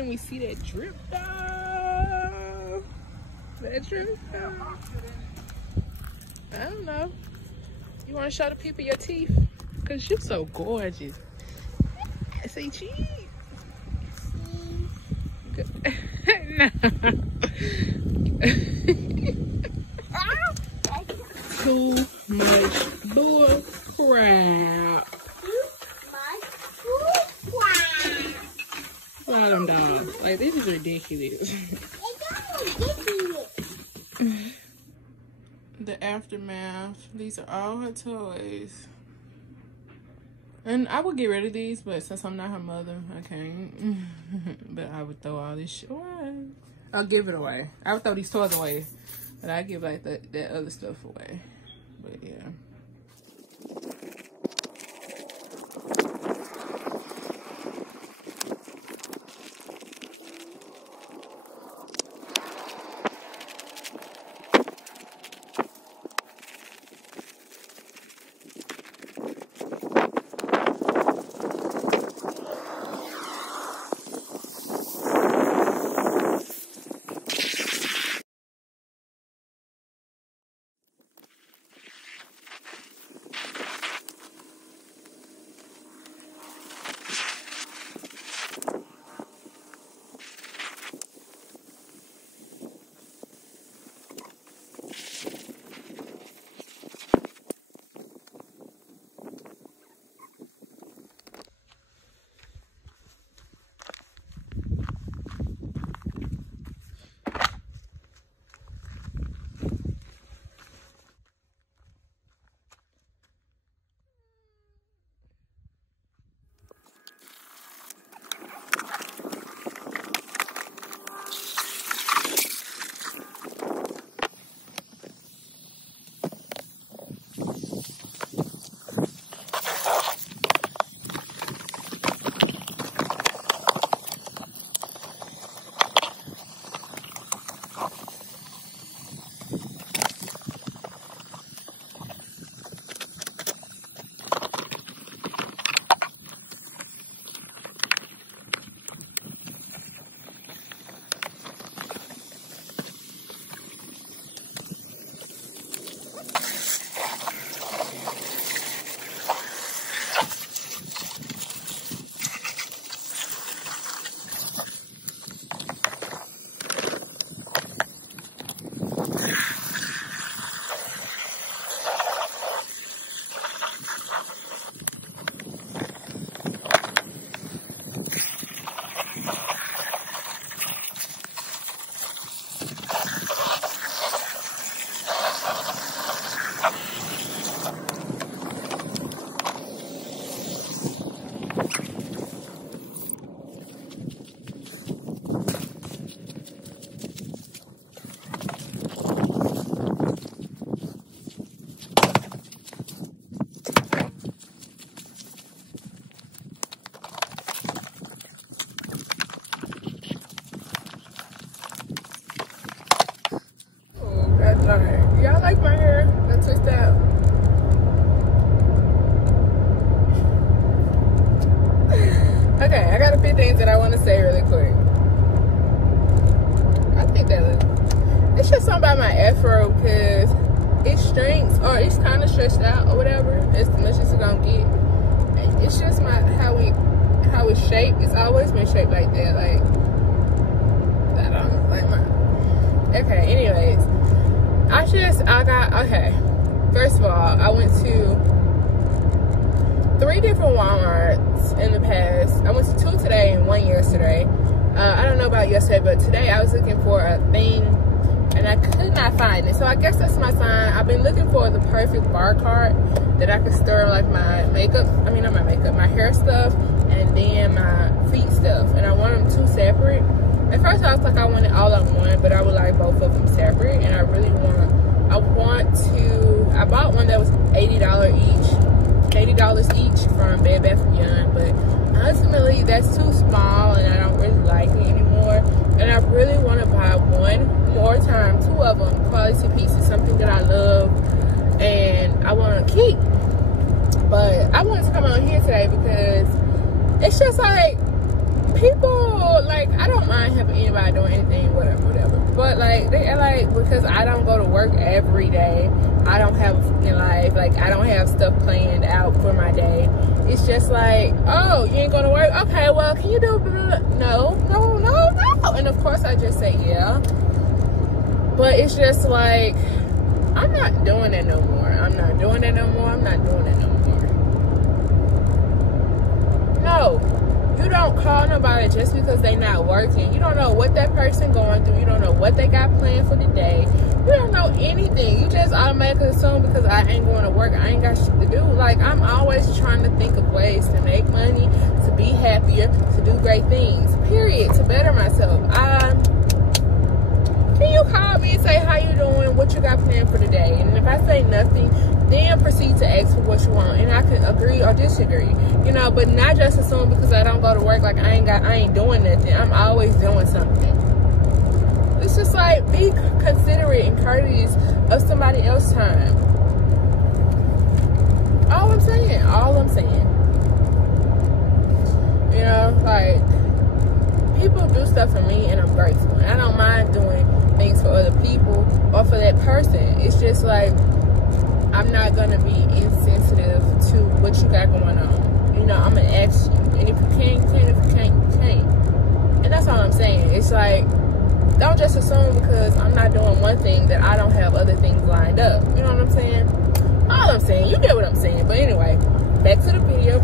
Can we see that drip though? That drip though? I don't know. You want to show the people your teeth? Because you're so gorgeous. Say cheese. No. Too much bull crap. Look at them dogs. Like, this is ridiculous. The aftermath. These are all her toys. And I would get rid of these, but since I'm not her mother, I can't. But I would throw all this shit away. I'll give it away. I would throw these toys away, but I give like that other stuff away. But yeah. Y'all like my hair? Let's twist out. Okay, I got a few things that I want to say really quick. I think that it's just something about my afro because it shrinks or it's kind of stretched out or whatever. As much as it's gonna get. It's just how it's shaped. It's always been shaped like that. Like I don't know, like my. Okay. Anyways. Okay. First of all, I went to 3 different Walmarts in the past. I went to 2 today and 1 yesterday. I don't know about yesterday, but today I was looking for a thing and I could not find it. So I guess that's my sign. I've been looking for the perfect bar cart that I could store like my makeup, my hair stuff and then my feet stuff. And I want them 2 separate. At first I was like I wanted all in one, but I would like both of them separate. And I bought one that was $80 each from Bed Bath & Beyond, but ultimately that's too small and I don't really like it anymore. And I really want to buy one more time, 2 of them, quality pieces, something that I love and I want to keep. But I wanted to come on here today because it's just like people, like, I don't mind helping anybody doing anything, whatever. But, like, they are like, because I don't go to work every day, I don't have in life, like, I don't have stuff planned out for my day. It's just like, oh, you ain't going to work? Okay, well, can you do blah, blah, blah? No. And, of course, I just say, yeah. But it's just like, I'm not doing that no more. I'm not doing that no more. No. You don't call nobody just because they not working. You don't know what that person going through. You don't know what they got planned for the day. You don't know anything. You just automatically assume because I ain't going to work, I ain't got shit to do. Like, I'm always trying to think of ways to make money, to be happier, to do great things, period, to better myself. Can you call me and say how you doing, what you got planned for the day? And if I say nothing, then proceed to ask for what you want, and I can agree or disagree, you know, but not just assume because I don't go to work like I ain't doing nothing. I'm always doing something. It's just like, be considerate and courteous of somebody else's time. All I'm saying. You know, like, people do stuff for me and I'm grateful. And I don't mind doing things for other people or for that person. It's just like, I'm not gonna be insensitive to what you got going on. You know, I'm gonna ask you. And if you can, you can. If you can't, you can't. And that's all I'm saying. It's like, don't just assume because I'm not doing one thing that I don't have other things lined up. You know what I'm saying? All I'm saying, you get what I'm saying. But anyway, back to the video.